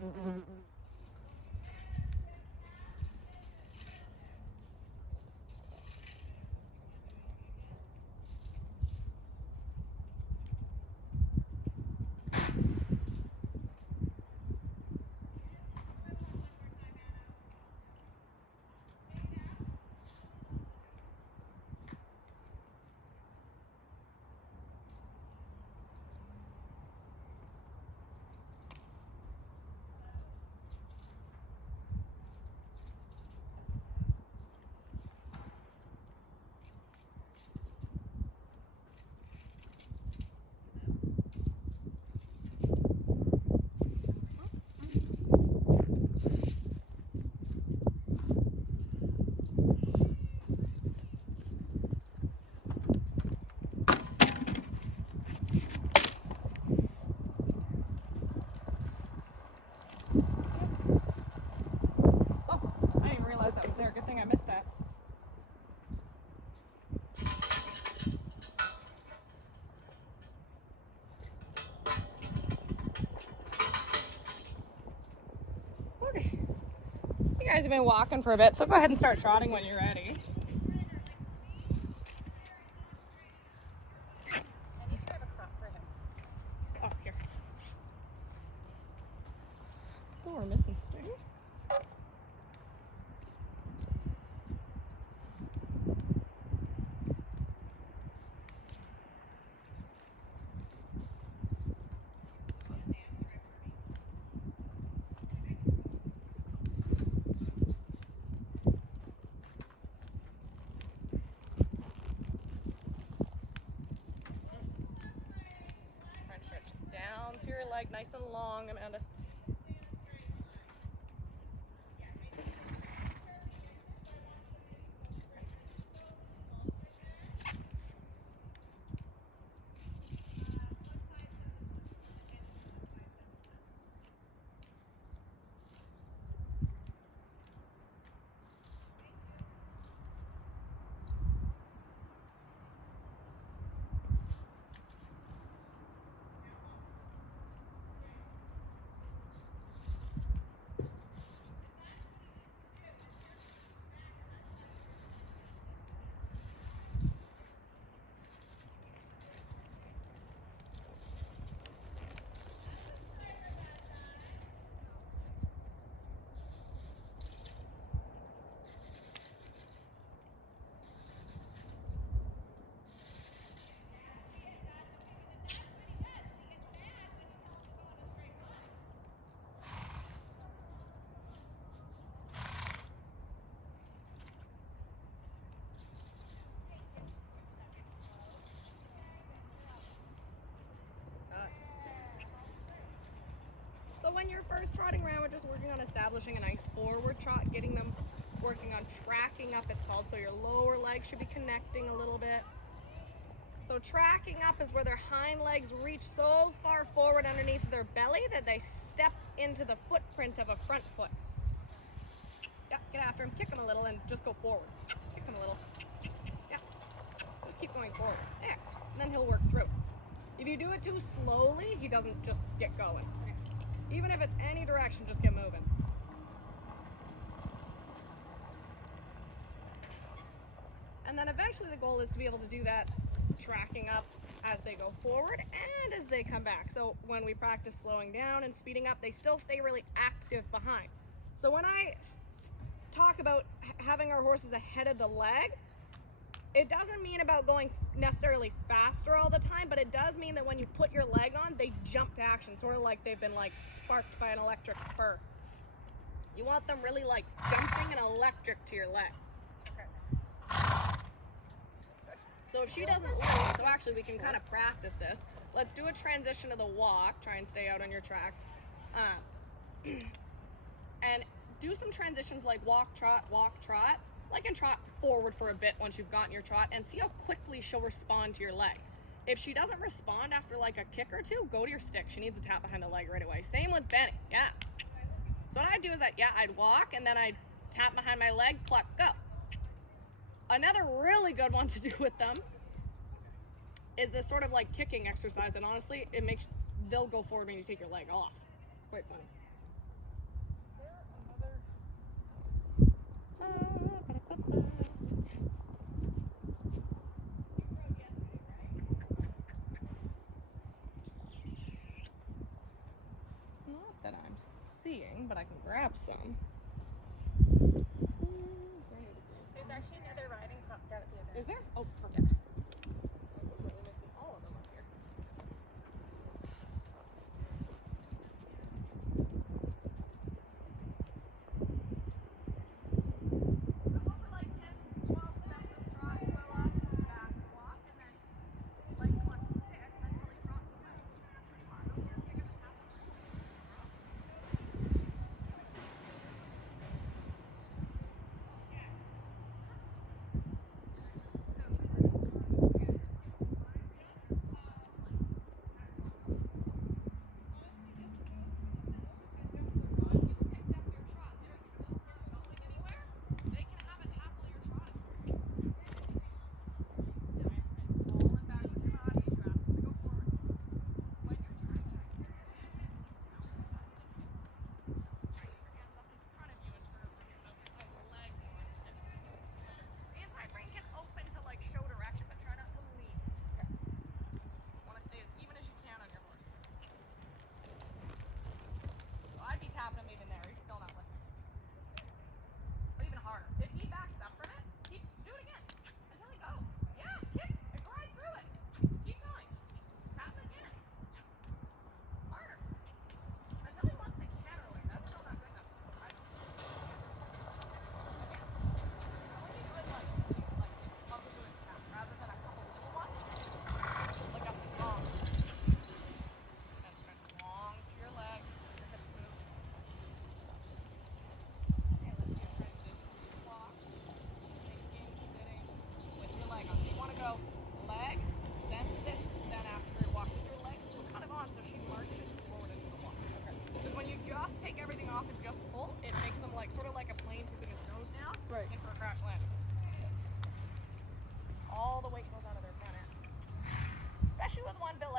You guys have been walking for a bit, so go ahead and start trotting when you're ready. Oh, here. Oh, we're missing Sting. Down through your leg, nice and long, Amanda. So when you're first trotting around, we're just working on establishing a nice forward trot, getting them working on tracking up, it's called. So your lower leg should be connecting a little bit. So tracking up is where their hind legs reach so far forward underneath their belly that they step into the footprint of a front foot. Yeah, get after him, kick him a little, and just go forward. Kick him a little. Yeah, just keep going forward. There, and then he'll work through. If you do it too slowly, he doesn't just get going. Even if it's any direction, just get moving. And then eventually the goal is to be able to do that tracking up as they go forward and as they come back. So when we practice slowing down and speeding up, they still stay really active behind. So when I talk about having our horses ahead of the leg, it doesn't mean about going necessarily faster all the time, but it does mean that when you put your leg on, they jump to action, sort of like they've been like sparked by an electric spur. You want them really like jumping and electric to your leg. Okay. So if she doesn't leave, so actually we can kind of practice this. Let's do a transition to the walk. Try and stay out on your track. And do some transitions like walk, trot, like and trot forward for a bit once you've gotten your trot and see how quickly she'll respond to your leg. If she doesn't respond after like a kick or two, go to your stick. She needs a tap behind the leg right away. Same with Benny, yeah. So what I'd do is I'd walk and then I'd tap behind my leg, cluck, go. Another really good one to do with them is this sort of like kicking exercise, and honestly, they'll go forward when you take your leg off. It's quite funny. grab some. There's actually another riding crop down at the other end. Is there? Oh, forget it. We're missing all of them up here.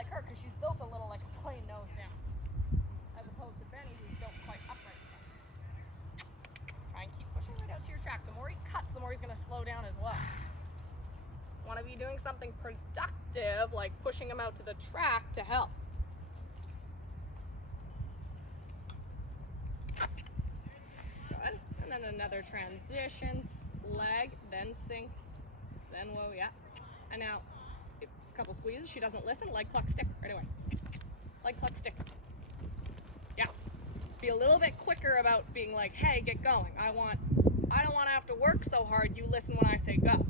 Because she's built a little like a plain nose down, as opposed to Benny, who's built quite upright. Try and keep pushing right out to your track. The more he cuts, the more he's going to slow down as well. Want to be doing something productive, like pushing him out to the track to help. Good. And then another transition, leg, then sink, then whoa, yeah. And now, couple squeezes, she doesn't listen, leg cluck stick right away. Leg cluck stick. Yeah. Be a little bit quicker about being like, hey, get going. I don't want to have to work so hard, you listen when I say go.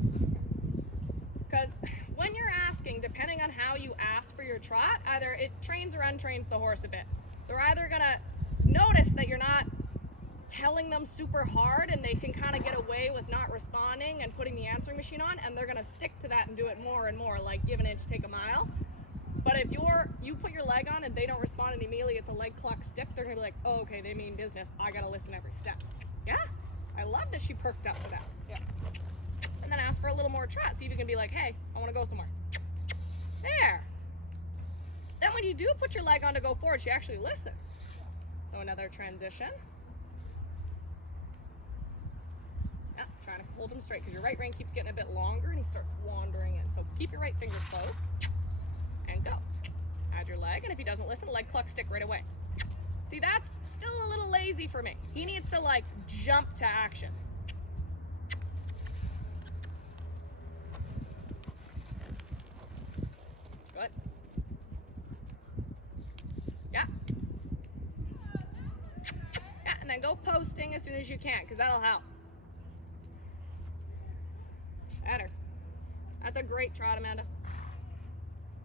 Because when you're asking, depending on how you ask for your trot, either it trains or untrains the horse a bit. They're either gonna notice that you're not telling them super hard and they can kind of get away with not responding and putting the answering machine on, and they're going to stick to that and do it more and more, like give an inch, take a mile. But if you put your leg on and they don't respond and immediately it's a leg cluck stick, they're going to be like, oh, okay, they mean business. I got to listen every step. Yeah, I love that she perked up for that. Yeah. And then ask for a little more trot. See if you can be like, hey, I want to go somewhere. There. Then when you do put your leg on to go forward, she actually listens. So another transition. Trying to hold him straight because your right rein keeps getting a bit longer and he starts wandering in. So keep your right fingers closed and go. Add your leg, and if he doesn't listen, leg cluck stick right away. See, that's still a little lazy for me. He needs to like jump to action. Good. Yeah. Yeah, and then go posting as soon as you can because that'll help. Better. That's a great trot, Amanda.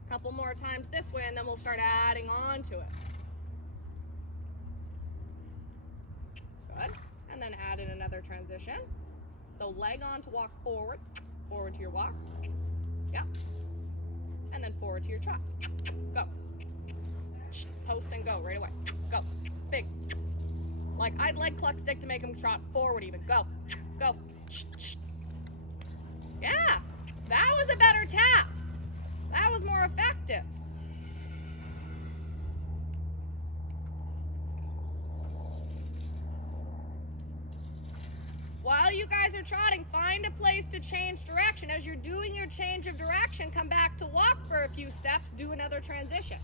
A couple more times this way and then we'll start adding on to it. Good. And then add in another transition. So leg on to walk forward. Forward to your walk. Yeah. And then forward to your trot. Go. Post and go right away. Go. Big. Like I'd leg cluck stick to make him trot forward even. Go. Go. Yeah, that was a better tap. That was more effective. While you guys are trotting, find a place to change direction. As you're doing your change of direction, come back to walk for a few steps, do another transition.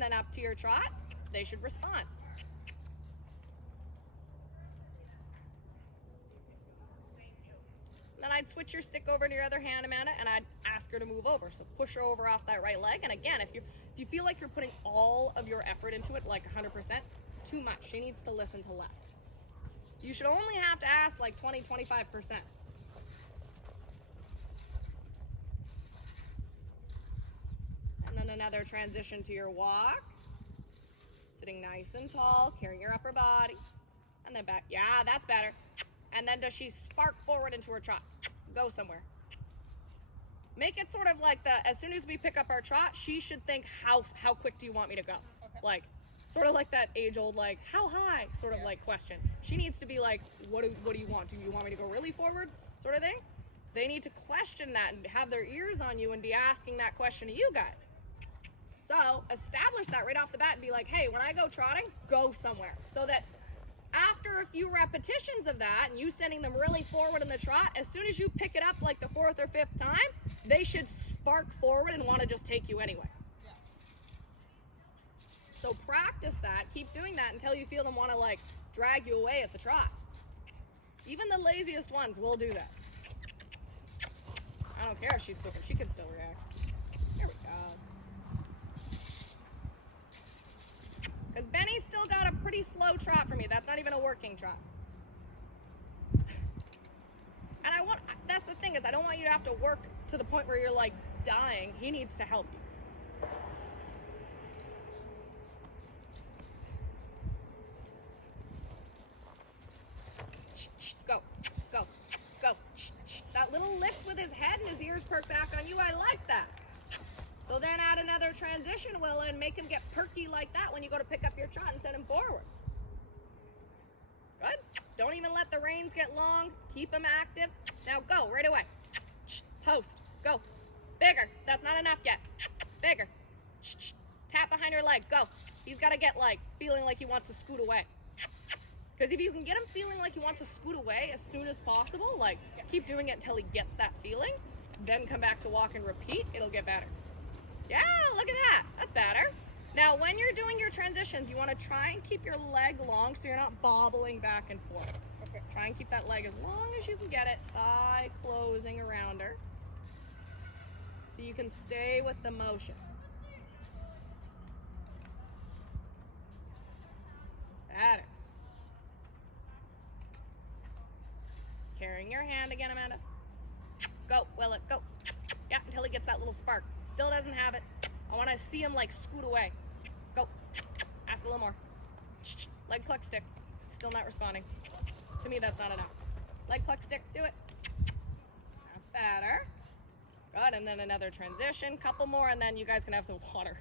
and then up to your trot, they should respond. Then I'd switch your stick over to your other hand, Amanda, and I'd ask her to move over. So push her over off that right leg. And again, if you feel like you're putting all of your effort into it, like 100%, it's too much. She needs to listen to less. You should only have to ask like 20, 25%. And then another transition to your walk. Sitting nice and tall, carrying your upper body. And then back. Yeah, that's better. And then does she spark forward into her trot? Go somewhere. Make it sort of like as soon as we pick up our trot, she should think, how quick do you want me to go? Okay. Like, sort of like that age-old, like, how high sort of like question. She needs to be like, what do you want? Do you want me to go really forward? Sort of thing. They need to question that and have their ears on you and be asking that question to you guys. So establish that right off the bat and be like, hey, when I go trotting, go somewhere. So that after a few repetitions of that and you sending them really forward in the trot, as soon as you pick it up like the 4th or 5th time, they should spark forward and want to just take you anyway. Yeah. So practice that. Keep doing that until you feel them want to like drag you away at the trot. Even the laziest ones will do that. I don't care if she's quicker. She can still react. Here we go. Because Benny's still got a pretty slow trot for me. That's not even a working trot. And that's the thing is I don't want you to have to work to the point where you're like dying. He needs to help you. Go, go, go. That little lift with his head and his ears perk back on you, I like that. So then add another transition, Willa, and make him get perky like that when you go to pick up your trot and send him forward. Good. Don't even let the reins get long. Keep him active. Now go right away. Post. Go. Bigger. That's not enough yet. Bigger. Tap behind your leg. Go. He's got to get like feeling like he wants to scoot away. Because if you can get him feeling like he wants to scoot away as soon as possible, like keep doing it until he gets that feeling, then come back to walk and repeat, it'll get better. Yeah, look at that. That's better. Now, when you're doing your transitions, you want to try and keep your leg long so you're not bobbling back and forth. Okay. Try and keep that leg as long as you can get it, side closing around her. So you can stay with the motion. Better. Carrying your hand again, Amanda. Go, Will it, go. Yeah, until he gets that little spark. Still doesn't have it. I want to see him like scoot away. Go. Ask a little more. Leg pluck stick. Still not responding. To me, that's not enough. Leg pluck stick. Do it. That's better. Good. And then another transition. Couple more, and then you guys can have some water.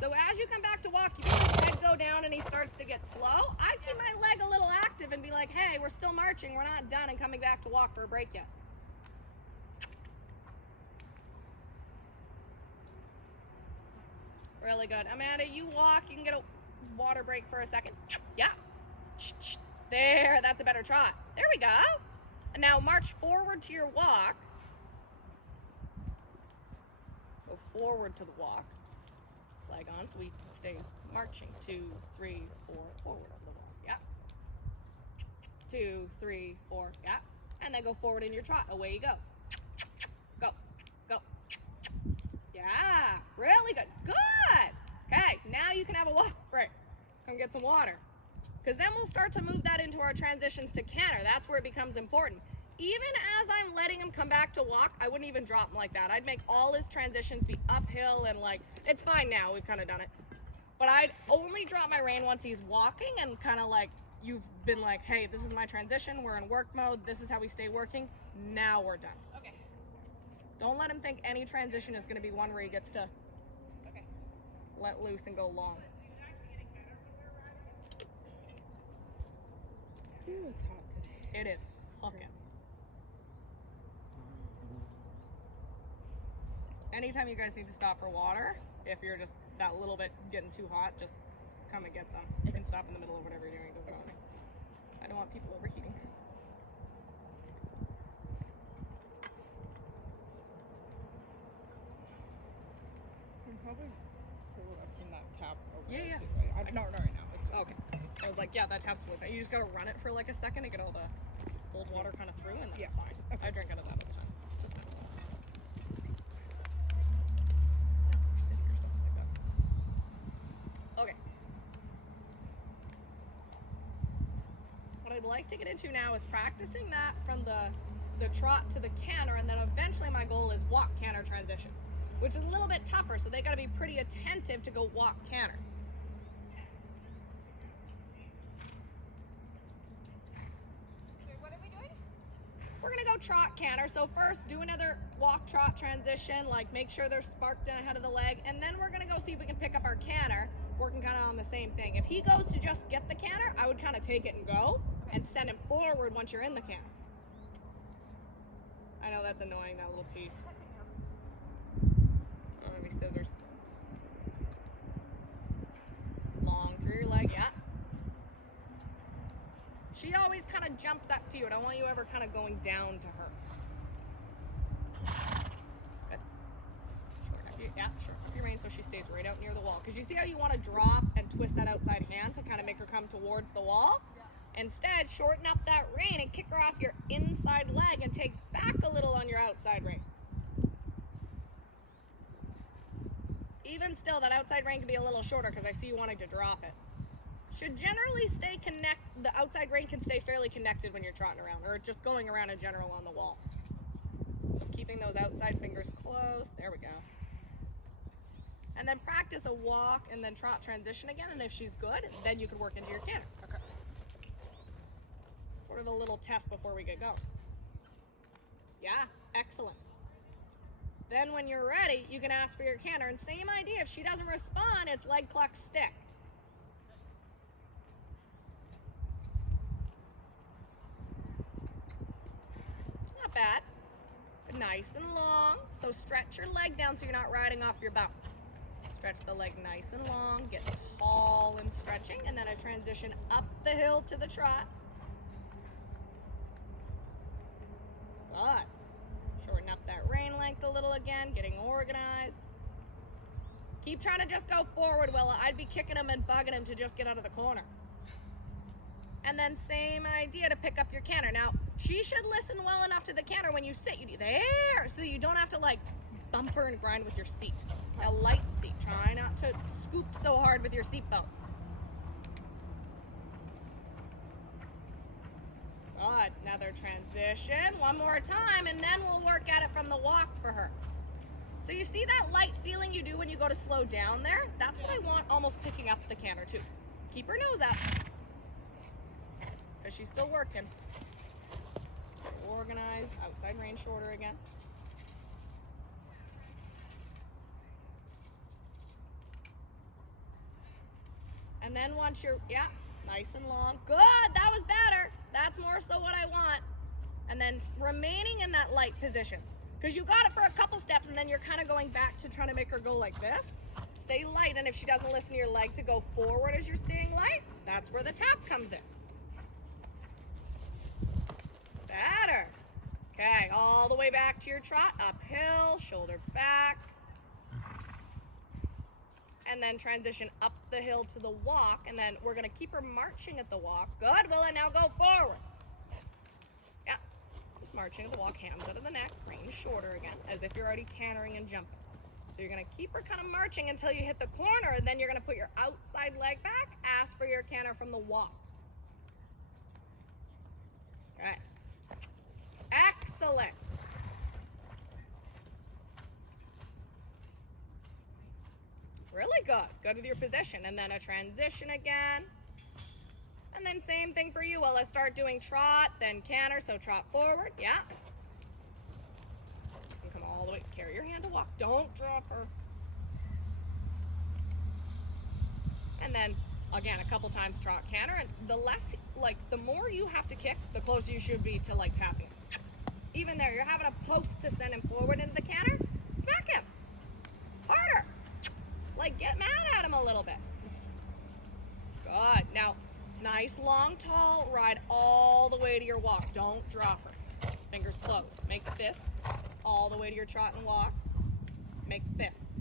So as you come back to walk, you feel his head go down and he starts to get slow. I'd keep my leg a little active and be like, hey, we're still marching. We're not done and coming back to walk for a break yet. Really good. Amanda, you walk. You can get a water break for a second. Yeah. There. That's a better trot. There we go. And now march forward to your walk. Go forward to the walk. Leg on so he stays marching. 2, 3, 4. Forward to the walk. Yeah. 2, 3, 4. Yeah. And then go forward in your trot. Away he goes. Go. Go. Yeah, really good. Good. Okay, now you can have a walk break. Come get some water. Because then we'll start to move that into our transitions to canter. That's where it becomes important. Even as I'm letting him come back to walk, I wouldn't even drop him like that. I'd make all his transitions be uphill and like, it's fine now, we've kind of done it. But I'd only drop my rein once he's walking and kind of like, you've been like, hey, this is my transition, we're in work mode, this is how we stay working, now we're done. Okay. Don't let him think any transition is going to be one where he gets to let loose and go long. Ooh, it's hot today. It is. Okay. Anytime you guys need to stop for water, if you're just that little bit getting too hot, just come and get some. You can stop in the middle of whatever you're doing. It doesn't bother me. I don't want people overheating. probably pull it up from that tap over Yeah, there yeah. too, right? No, not right now. It's Okay. I was like, yeah, that tap's with it. You just gotta run it for like a second to get all the cold water kind of through, and then it's fine. I drink out of that all the time. Just kind of city or something like that. Okay. What I'd like to get into now is practicing that from the trot to the canter, and then eventually my goal is walk canter transition, which is a little bit tougher, so they gotta be pretty attentive to go walk canter. Okay, what are we doing? We're gonna go trot canter. So first, do another walk trot transition, like make sure they're sparked in ahead of the leg, and then we're gonna go see if we can pick up our canter, working kind of on the same thing. If he goes to just get the canter, I would kind of take it and go, and send him forward once you're in the canter. I know that's annoying, that little piece. Oh, maybe scissors. Long through your leg, yeah. She always kind of jumps up to you. I don't want you ever kind of going down to her. Good. Short up yeah, short up your rein so she stays right out near the wall. Because you see how you want to drop and twist that outside hand to kind of make her come towards the wall? Instead, shorten up that rein and kick her off your inside leg and take back a little on your outside rein. Even still, that outside rein can be a little shorter because I see you wanting to drop it. Should generally stay the outside rein can stay fairly connected when you're trotting around, or just going around in general on the wall. So keeping those outside fingers close, there we go. And then practice a walk and then trot transition again, and if she's good, then you can work into your canter. Okay. Sort of a little test before we get going. Yeah, excellent. Then when you're ready, you can ask for your canter, and same idea, if she doesn't respond, it's leg cluck stick. Not bad. But nice and long, so stretch your leg down so you're not riding off your bum. Stretch the leg nice and long, get tall and stretching, and then a transition up the hill to the trot. Good. Shorten up that rein length a little again, getting organized. Keep trying to just go forward, Willa. I'd be kicking him and bugging him to just get out of the corner. And then same idea to pick up your canter. Now, she should listen well enough to the canter when you sit. You there, so that you don't have to like bumper and grind with your seat. A light seat. Try not to scoop so hard with your seat belts. Good. Another transition. One more time, and then we'll work at it from the walk for her. So you see that light feeling you do when you go to slow down there? That's what I want almost picking up the canter too. Keep her nose up. Because she's still working. Organized. Outside rein shorter again. And then once you're, yeah, nice and long. Good, that was better. That's more so what I want. And then remaining in that light position. Because you got it for a couple steps and then you're kind of going back to trying to make her go like this. Stay light, and if she doesn't listen to your leg to go forward as you're staying light, that's where the tap comes in. Better. Okay, all the way back to your trot. Uphill, shoulder back. And then transition up the hill to the walk, and then we're gonna keep her marching at the walk. Good, Willa, now go forward. Yeah, just marching at the walk, hands out of the neck, rein shorter again, as if you're already cantering and jumping. So you're gonna keep her kind of marching until you hit the corner, and then you're gonna put your outside leg back, ask for your canter from the walk. All right, excellent. Really good. Good with your position. And then a transition again. And then same thing for you. Well, let's start doing trot, then canter. So trot forward. Yeah. And come all the way. Carry your hand to walk. Don't drop her. And then, again, a couple times trot canter. And the less, like, the more you have to kick, the closer you should be to, like, tapping. Even there, you're having a post to send him forward into the canter. Smack him. Harder. Like, get mad at him a little bit. Good. Now, nice, long, tall, ride all the way to your walk. Don't drop her. Fingers closed. Make fists all the way to your trot and walk. Make fists.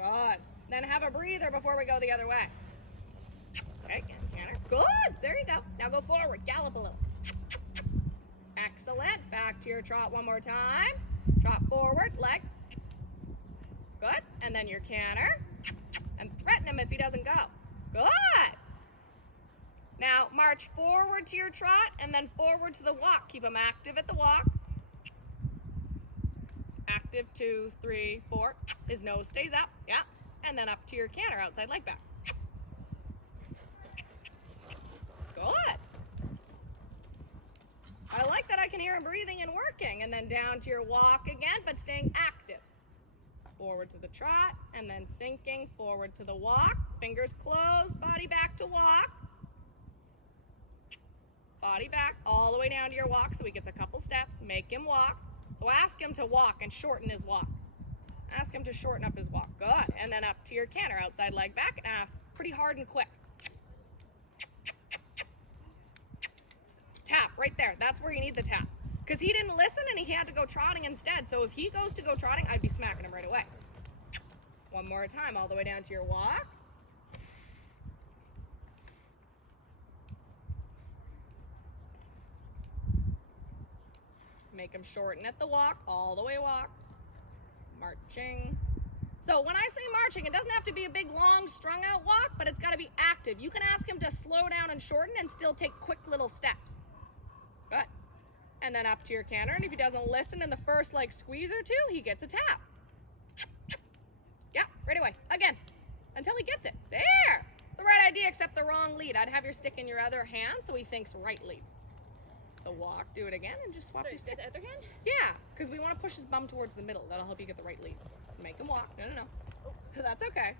Good. Then have a breather before we go the other way. Okay, canter. Good. There you go. Now go forward. Gallop a little. Excellent. Back to your trot one more time. Trot forward, leg. Good. And then your canter. And threaten him if he doesn't go. Good. Now march forward to your trot and then forward to the walk. Keep him active at the walk. Active, 2, 3, 4. His nose stays up. Yeah. And then up to your canter, outside leg back. Good. I like that I can hear him breathing and working. And then down to your walk again, but staying active. Forward to the trot, and then sinking forward to the walk. Fingers closed, body back to walk. Body back, all the way down to your walk so he gets a couple steps. Make him walk. So ask him to walk and shorten his walk. Ask him to shorten up his walk. Good. And then up to your canter, outside leg back, and ask pretty hard and quick. Tap right there. That's where you need the tap. Because he didn't listen and he had to go trotting instead. So if he goes to go trotting, I'd be smacking him right away. One more time, all the way down to your walk. Make him shorten at the walk, all the way walk. Marching. So when I say marching, it doesn't have to be a big, long, strung out walk, but it's got to be active. You can ask him to slow down and shorten and still take quick little steps. Good. And then up to your canter, and if he doesn't listen in the first like squeeze or two, he gets a tap. Yeah, right away. Again, until he gets it. There! It's the right idea, except the wrong lead. I'd have your stick in your other hand so he thinks right lead. So walk, do it again, and just swap your stick. The other hand? Yeah, because we want to push his bum towards the middle. That'll help you get the right lead. Make him walk. No. Oh, that's okay.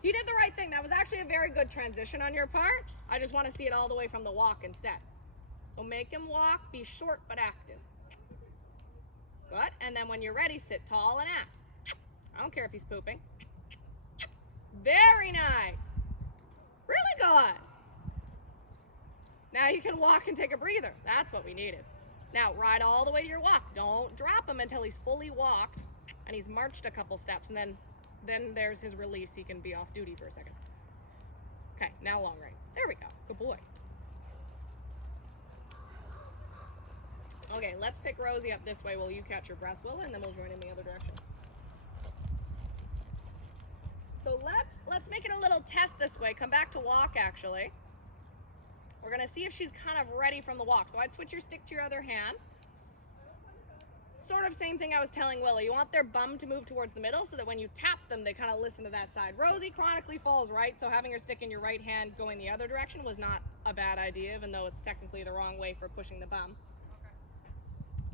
He did the right thing. That was actually a very good transition on your part. I just want to see it all the way from the walk instead. So make him walk, be short but active. Good. And then when you're ready, sit tall and ask. I don't care if he's pooping. Very nice. Really good. Now you can walk and take a breather. That's what we needed. Now ride all the way to your walk. Don't drop him until he's fully walked and he's marched a couple steps, and then there's his release. He can be off duty for a second. Okay, now long ride. There we go. Good boy. Okay, let's pick Rosie up this way while you catch your breath, Willa, and then we'll join in the other direction. So let's make it a little test this way. Come back to walk, actually. We're gonna see if she's kind of ready from the walk. So I'd switch your stick to your other hand. Sort of same thing I was telling Willa. You want their bum to move towards the middle so that when you tap them, they kind of listen to that side. Rosie chronically falls right, so having her stick in your right hand going the other direction was not a bad idea, even though it's technically the wrong way for pushing the bum.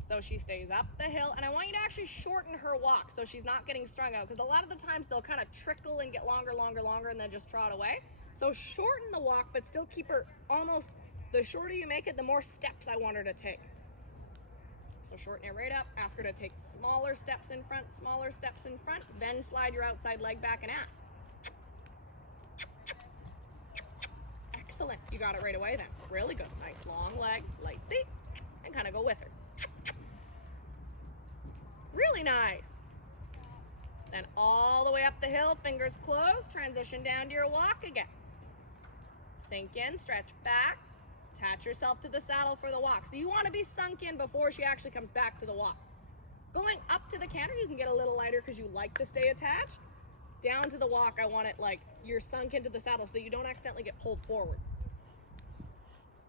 So she stays up the hill, and I want you to actually shorten her walk so she's not getting strung out, because a lot of the times they'll kind of trickle and get longer, and then just trot away. So shorten the walk, but still keep her almost, the shorter you make it, the more steps I want her to take. So shorten it right up, ask her to take smaller steps in front, then slide your outside leg back and ask. Excellent, you got it right away then. Really good, nice long leg, light seat, and kind of go with her. Really nice. Then all the way up the hill, fingers closed, transition down to your walk again. Sink in, stretch back, attach yourself to the saddle for the walk. So you want to be sunk in before she actually comes back to the walk. Going up to the canter, you can get a little lighter because you like to stay attached. Down to the walk, I want it like you're sunk into the saddle so that you don't accidentally get pulled forward.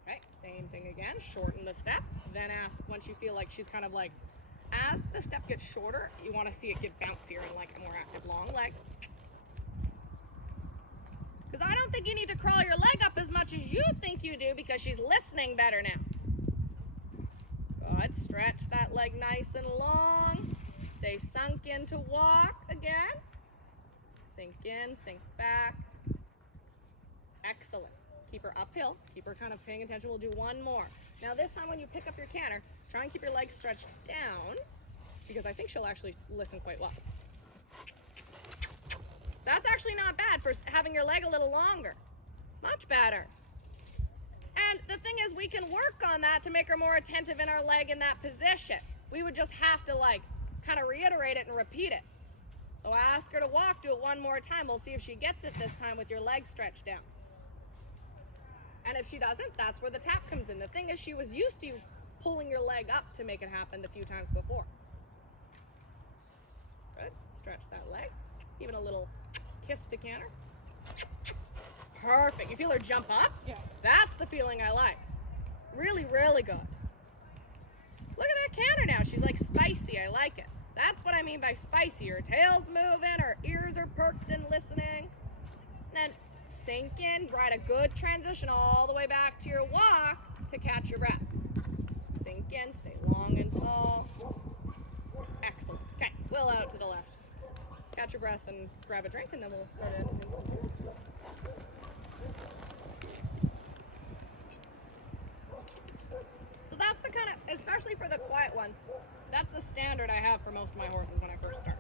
Okay, same thing again, shorten the step, then ask once you feel like she's kind of like, as the step gets shorter, you want to see it get bouncier and like a more active long leg. Because I don't think you need to crawl your leg up as much as you think you do because she's listening better now. Good, stretch that leg nice and long. Stay sunk in to walk again. Sink in, sink back. Excellent. Keep her uphill, keep her kind of paying attention. We'll do one more. Now this time when you pick up your canter, try and keep your legs stretched down because I think she'll actually listen quite well. That's actually not bad for having your leg a little longer. Much better. And the thing is, we can work on that to make her more attentive in our leg in that position. We would just have to like kind of reiterate it and repeat it. So ask her to walk, do it one more time. We'll see if she gets it this time with your legs stretched down. And if she doesn't, that's where the tap comes in. The thing is, she was used to you pulling your leg up to make it happen the few times before. Good. Stretch that leg. Even a little kiss to canter. Perfect. You feel her jump up? Yeah. That's the feeling I like. Really, really good. Look at that canter now. She's like spicy. I like it. That's what I mean by spicy. Her tail's moving, her ears are perked and listening. And then sink in, ride a good transition all the way back to your walk to catch your breath. Sink in, stay long and tall. Excellent. Okay, wheel out to the left. Catch your breath and grab a drink, and then we'll start editing. So that's the kind of, especially for the quiet ones, that's the standard I have for most of my horses when I first start.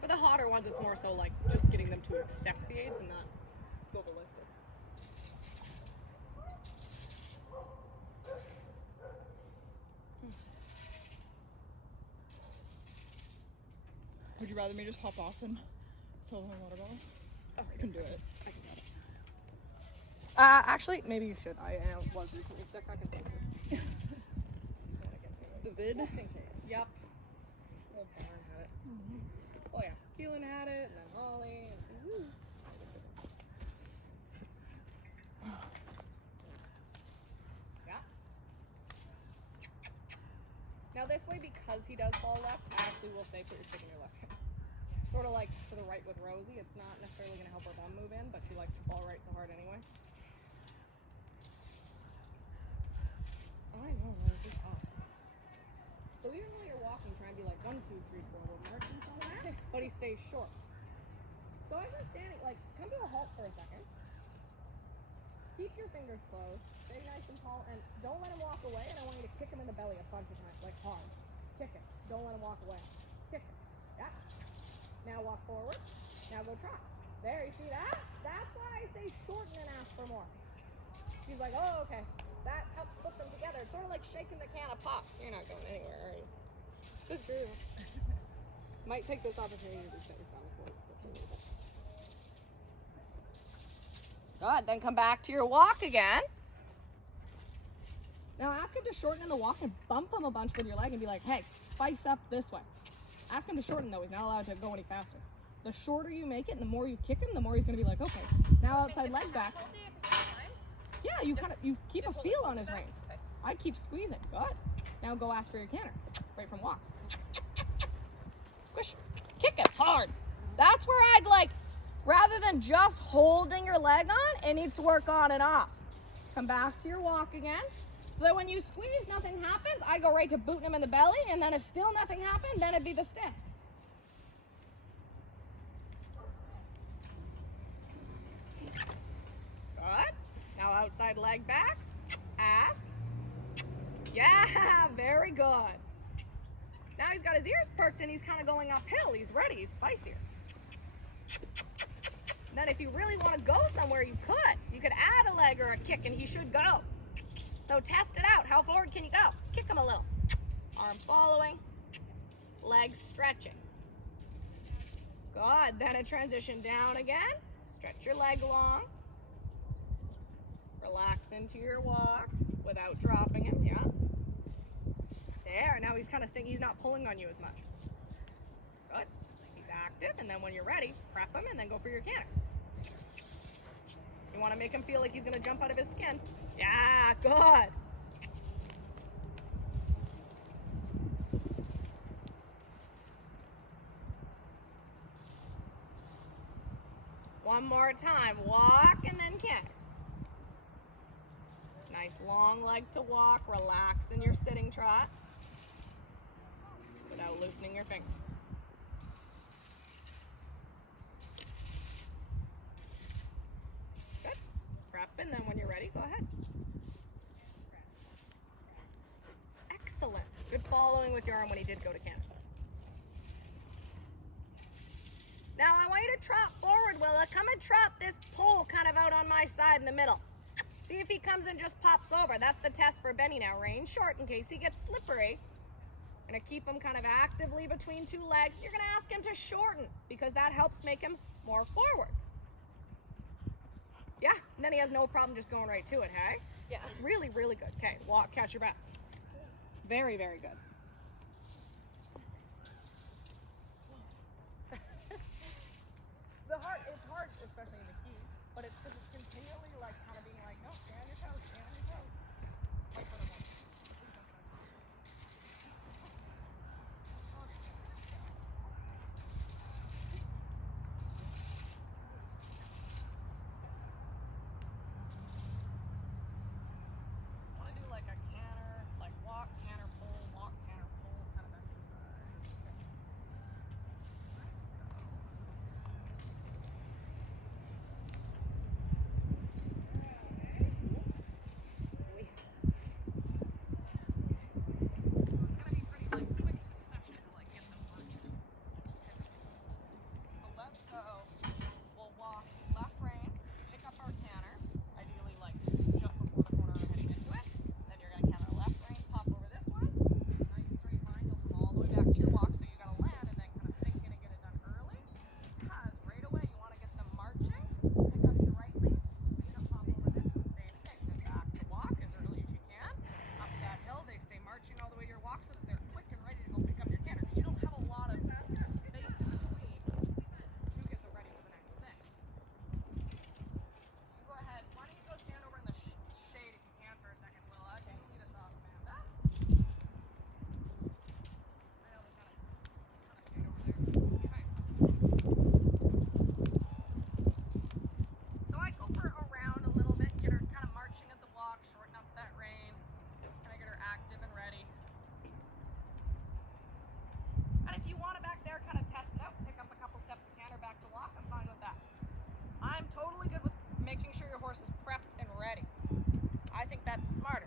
For the hotter ones, it's more so like just getting them to accept the aids and not go ballistic. Would you rather me just hop off and fill my water bottle? Oh, I can do it. I can do it. Actually, maybe you should. I was recently sick. I can think of it. The vid? Just in case. Yep. Old Barn had it. Oh yeah, Keelan had it, and then Holly. And, yeah. Now this way, because he does fall left, I actually will say put your stick in your left hand. Sort of like to the right with Rosie. It's not necessarily going to help her bum move in, but she likes to fall right so hard anyway. Oh, I know, Rosie's off. So even while you're walking, try and be like 1, 2, 3, 4, we'll march and all that, but he stays short. So as you're standing, like, come to a halt for a second. Keep your fingers closed, stay nice and tall, and don't let him walk away, and I want you to kick him in the belly a bunch of times, like hard. Kick it. Don't let him walk away. Kick it. Yeah. Now walk forward. Now go trot. There, you see that? That's why I say shorten and ask for more. She's like, oh, okay. That helps put them together. It's sort of like shaking the can of pop. You're not going anywhere, are you? Good girl. Might take this opportunity to reset your final points. Good. Then come back to your walk again. Now ask him to shorten in the walk and bump him a bunch with your leg and be like, hey, spice up this way. Ask him to shorten though. He's not allowed to go any faster. The shorter you make it and the more you kick him, the more he's going to be like, okay, now outside leg back. Hold you at the same time. Yeah, you keep a Just feel hold on it. his Okay. reins. I keep squeezing. Good. Now go ask for your canter. Right from walk. Squish. Kick it hard. That's where I'd like, rather than just holding your leg on, it needs to work on and off. Come back to your walk again. So that when you squeeze, nothing happens. I go right to booting him in the belly, and then if still nothing happened, then it'd be the stick. Good. Now outside leg back. Ask. Yeah, very good. Now he's got his ears perked and he's kind of going uphill. He's ready. He's spicier. Then if you really want to go somewhere, you could. You could add a leg or a kick and he should go. So test it out. How forward can you go? Kick him a little. Arm following. Legs stretching. Good. Then a transition down again. Stretch your leg long. Relax into your walk without dropping him. Yeah. There. Now he's kind of he's not pulling on you as much. Good. He's active. And then when you're ready, prep him and then go for your canter. You want to make him feel like he's going to jump out of his skin. Yeah. Good. One more time. Walk and then canter. Nice long leg to walk. Relax in your sitting trot without loosening your fingers. Good. Prep, and then when you're ready, go ahead. Excellent. Good following with your arm when he did go to canter. Now I want you to trot forward, Willa. Come and trot this pole kind of out on my side in the middle. See if he comes and just pops over. That's the test for Benny now. Rein short in case he gets slippery. Gonna keep him kind of actively between two legs. You're gonna ask him to shorten because that helps make him more forward. Yeah, and then he has no problem just going right to it, hey? Yeah. Really, really good. Okay, walk, catch your breath. Very, very good. It's hard, especially in the key, but it's because it's continually like kind of being like, no, stay on your toes, stay on your toes. Like for the moment. I want to do like a canter, like walk, canter, pull, walk, canter, pull kind of exercise. Let's go. We'll walk left rein, pick up our canter, ideally like just before the corner heading into it. Then you're gonna canter left rein, pop over this one. Nice straight line, you'll come all the way back to your walk, so you gotta land and then kind of sink in and get it done early. Because right away you wanna get them marching, pick up your right leg, come pop over this one, same thing. Then back to walk as early as you can. Up that hill, they stay marching all the way to your walk so that they're quick and ready to go pick up your canter. Because you don't have a lot of space in between to get them ready for the next thing. So you go ahead. Why don't you go stand over in the shade if you can for a second, Willa? You lead us off, Amanda. I know there's not a ton of shade over there. Okay. So I go for around a little bit, get her kind of marching at the walk, shorten up that rein, kind of get her active and ready. And if you want to back there, kind of test it out, pick up a couple steps of canter back to walk, I'm fine with that. I'm totally good with making sure your horse is prepped and ready. I think that's smarter.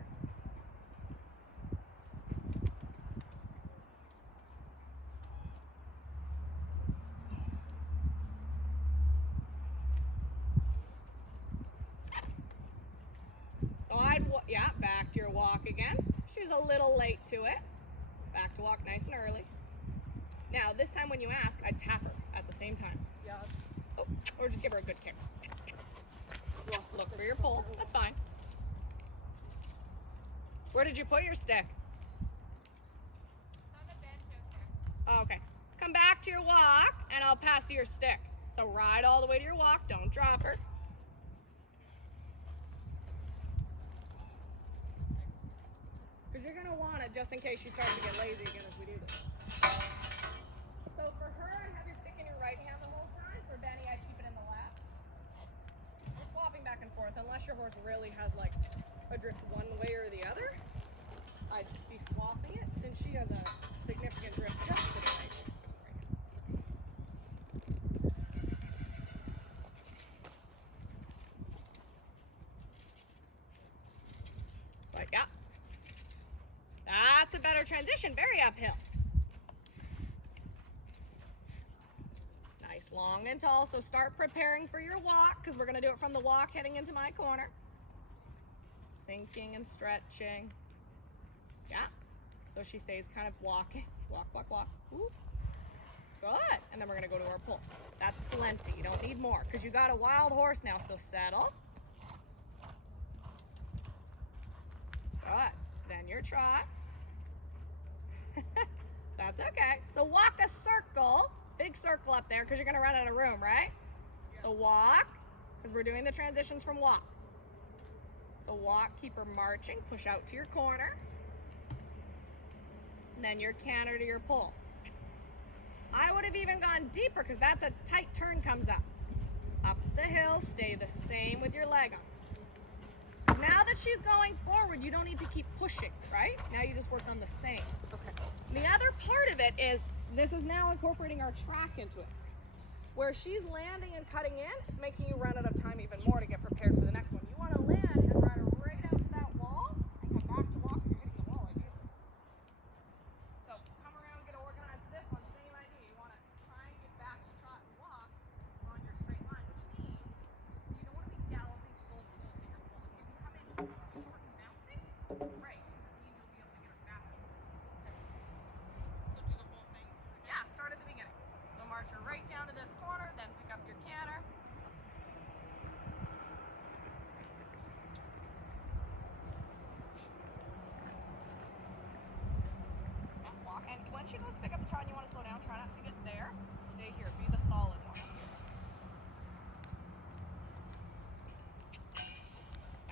So yeah, back to your walk again. She's a little late to it. Back to walk nice and early. Now, this time when you ask, I'd tap her at the same time. Yeah. Oh, or just give her a good kick. Look over your pole. That's fine. Where did you put your stick? It's on the bench out there. Oh, okay. Come back to your walk, and I'll pass you your stick. So ride all the way to your walk. Don't drop her. Because you're going to want it just in case she starts to get lazy again as we do this. So for her, I have your stick in your right hand the whole time. For Benny, I keep it in the left. We're swapping back and forth. Unless your horse really has like a drift one way or the other, I'd be swapping it since she has a significant drift just to the right. So yeah. That's a better transition, very uphill. Nice long and tall, so start preparing for your walk because we're gonna do it from the walk heading into my corner. Sinking and stretching. Yeah, so she stays kind of walking. Walk, walk, walk. Ooh. Good, and then we're gonna go to our pull. That's plenty, you don't need more because you got a wild horse now, so settle. Good, then your trot. That's okay. So walk a circle, big circle up there because you're gonna run out of room, right? Yeah. So walk, because we're doing the transitions from walk. So walk, keep her marching, push out to your corner. And then your canter to your pull. I would have even gone deeper because that's a tight turn comes up. Up the hill, stay the same with your leg up. Now that she's going forward, you don't need to keep pushing, right? Now you just work on the same. Okay. The other part of it is this is now incorporating our track into it. Where she's landing and cutting in, it's making you run out of time even more to get prepared for the next one. You want to land and run her right out to that wall and come back to walk. You're hitting the wall ideally. So come around, get organized. This one, same idea. You want to try and get back to trot and walk on your straight line, which means you don't want to be galloping full tilt at your pull. If you can come in short and bouncing, great, because it means you'll be able to get her faster. Okay. when she goes to pick up the trot and you want to slow down, try not to get there. Stay here. Be the solid one.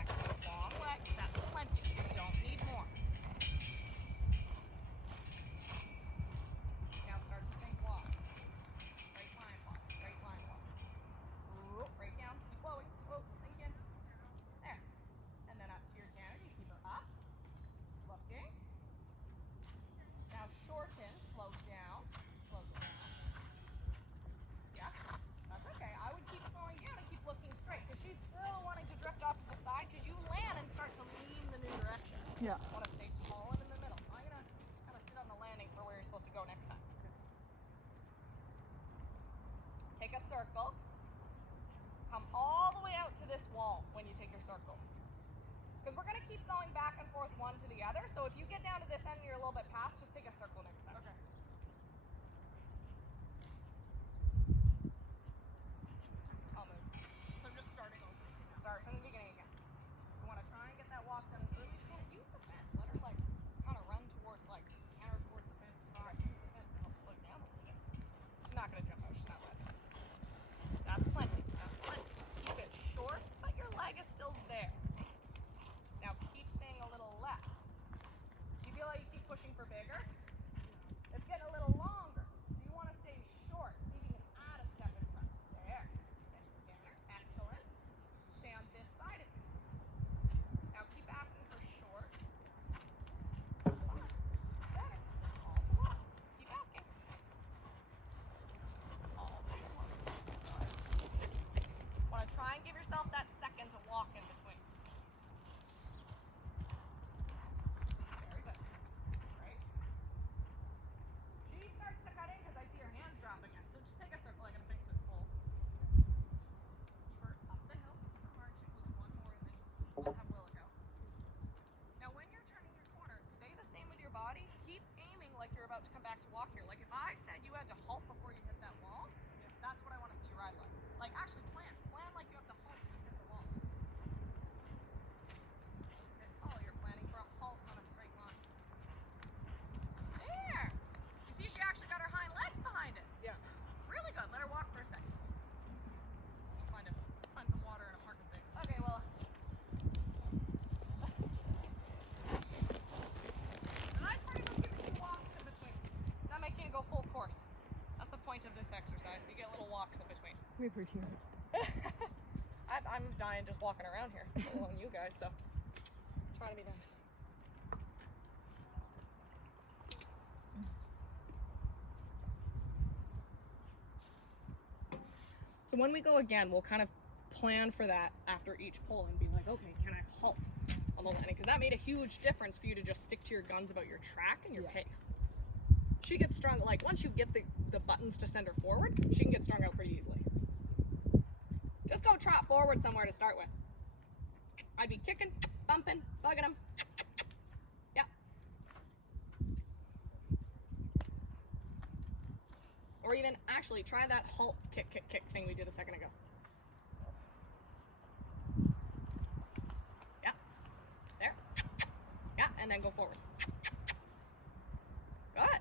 Excellent. Long leg. That's plenty. You don't need more. Now start to think walk. Straight line walk. Straight line walk. Ooh, right down. Keep blowing. Oh, sink in. There. And then up to your canter. You keep her up. Looking. Now shorten. Slow down. Slow down. Yeah. That's okay. I would keep slowing down and keep looking straight because she's still wanting to drift off to the side because you land and start to lean the new direction. Yeah. You want to stay tall and in the middle. So I'm going to kind of sit on the landing for where you're supposed to go next time. Take a circle. Come all the way out to this wall when you take your circles. Because we're going to keep going back and forth one to the other. So if you get down to this end and you're a little bit past, just take a circle next time. Okay. I'll move. So I'm just starting over. Start from the beginning again. You want to try and get that walk done as early as you can. Use the fence. Let her like kind of run towards, like counter towards the fence. Not use the fence to help slow down a little bit. She's not going to jump out. She's not ready. That's plenty. That's plenty. Keep it short, but your leg is still there. Now keep staying a little left. Do you feel like you keep pushing for bigger? It's getting a little longer. So you want to stay short. See if you can add a step in front. There. Excellent. Stay on this side of you. Now keep asking for short. Better. All the walk. Keep asking. All the walk. Want to try and give yourself that second to walk in between. Very good. Right. She starts to cut in because I see her hands drop again. So just take a circle. I'm going to fix this pole. Keep her up the hill. Keep her marching with one more and then let's have Willa go. Now when you're turning your corner, stay the same with your body. Keep aiming like you're about to come back to walk here. Like if I said you had to halt before you hit that wall, that's what I want to see you ride like. Like actually plan. Plan like you have to halt when you hit the wall. So sit tall. You're planning for a halt on a straight line. There! You see she actually got her hind legs behind it. Yeah. Really good. Let her walk for a second. Find some water and a parking space. Okay, well. The nice part about giving you walks in between. Not making you go full course. That's the point of this exercise. You get little walks in between. We appreciate it. I'm dying just walking around here, let alone you guys, so try to be nice. So when we go again, we'll kind of plan for that after each pull and be like, okay, can I halt on the landing? Because that made a huge difference for you to just stick to your guns about your track and your pace. She gets strung, like once you get the buttons to send her forward, she can get strung out pretty easily. Just go trot forward somewhere to start with. I'd be kicking, bumping, bugging them. Yeah. Or even, actually, try that halt kick, kick, kick thing we did a second ago. Yeah. There. Yeah, and then go forward. Good.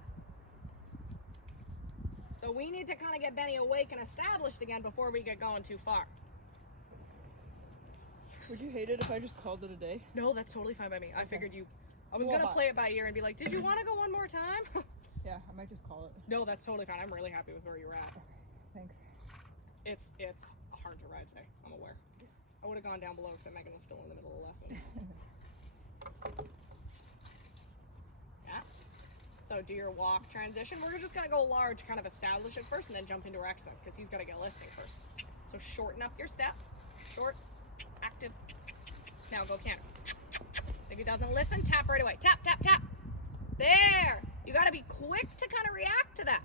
So we need to kind of get Benny awake and established again before we get going too far. Would you hate it if I just called it a day? No, that's totally fine by me. I figured you... I was Well, going to play it by ear and be like, did you want to go one more time? Yeah, I might just call it. No, that's totally fine. I'm really happy with where you're at. Thanks. It's hard to ride today. I'm aware. I would have gone down below except Megan was still in the middle of lessons. Yeah. So do your walk transition. We're just going to go large, kind of establish it first, and then jump into our exercise because he's got to get listening first. So shorten up your step. Short, active. Now go canter. If he doesn't listen, tap right away. Tap, tap, tap. There. You got to be quick to kind of react to that.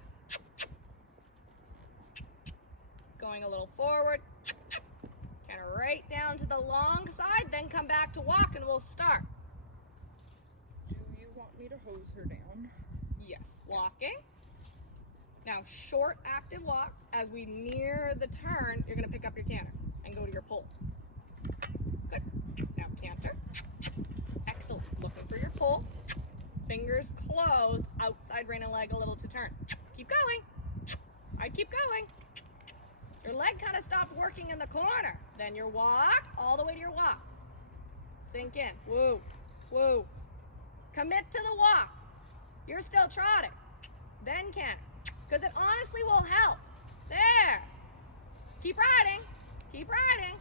Going a little forward. Canter right down to the long side, then come back to walk and we'll start. Do you want me to hose her down? Yes. Walking. Now short active walk. As we near the turn, you're going to pick up your canter and go to your pull. Good. Now canter. Excellent. Looking for your pull. Fingers closed. outside rein a leg a little to turn. Keep going. I'd keep going. Your leg kind of stopped working in the corner. Then your walk, all the way to your walk. Sink in. Woo, woo. Commit to the walk. You're still trotting. Then canter. Because it honestly will help. There. Keep riding. Keep riding.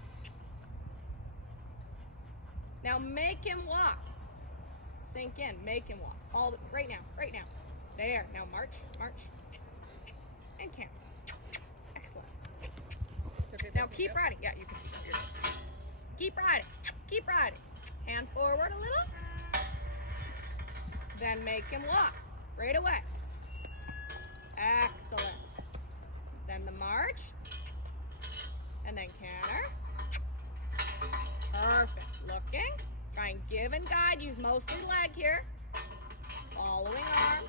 Now make him walk. Sink in. Make him walk. Right now. Right now. There. Now march. March. And canter. Excellent. Now keep riding. Yeah, you can see. Keep riding. Keep riding. Hand forward a little. Then make him walk. Right away. Excellent. Then the march. And then canter. Perfect. Looking. Try and give and guide. Use mostly leg here. Following arm.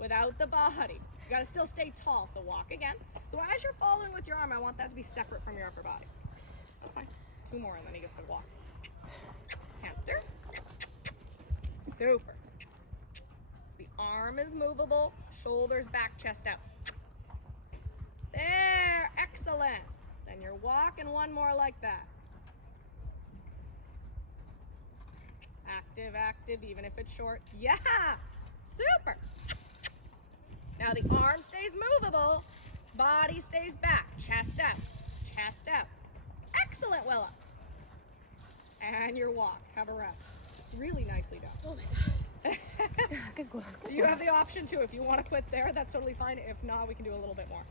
Without the body. You gotta still stay tall, so walk again. So as you're following with your arm, I want that to be separate from your upper body. That's fine. 2 more and then he gets to walk. Canter. Super. The arm is movable, shoulders back, chest out. There, excellent. Then you're walking 1 more like that. Active, active, even if it's short. Yeah, super. Now the arm stays movable, body stays back, chest out, chest out. Excellent, Willa. And your walk, have a rest. Really nicely done. Oh my god. Good work. You have the option too. If you want to quit there, that's totally fine. If not, we can do a little bit more.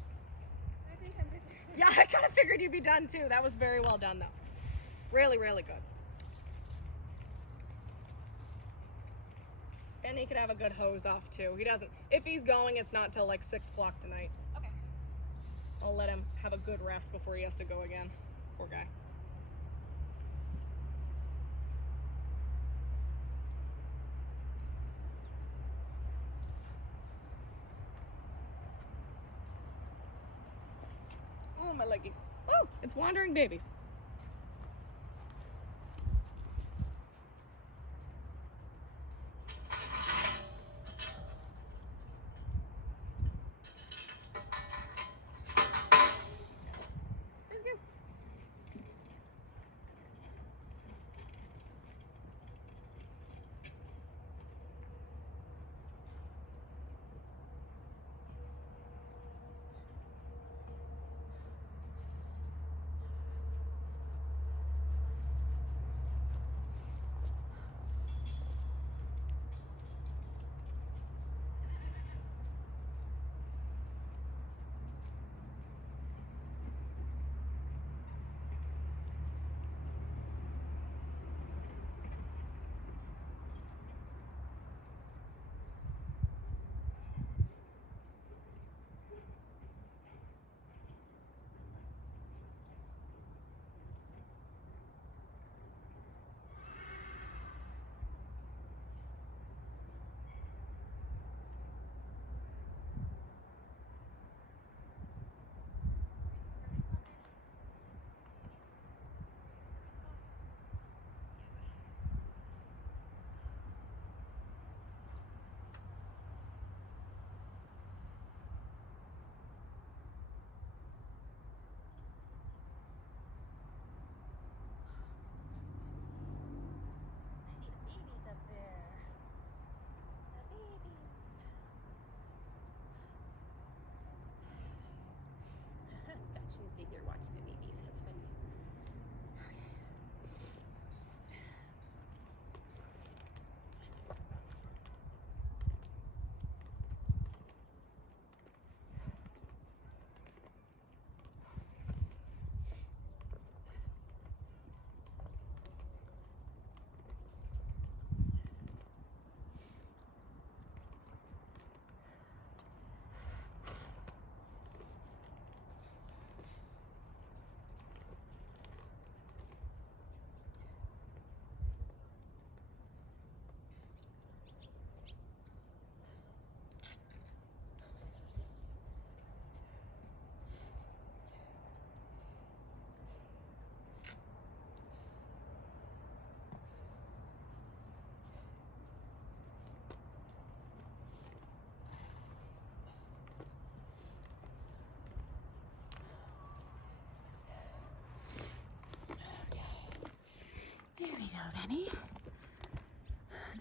I think I'm good there. Yeah, I kind of figured you'd be done too. That was very well done though. Really, really good. And he could have a good hose off too. He doesn't. If he's going, it's not till like 6 o'clock tonight. Okay. I'll let him have a good rest before he has to go again. Poor guy. Oh, my leggies. Oh, it's wandering babies. Very good.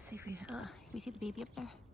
see if we, can we see the baby up there?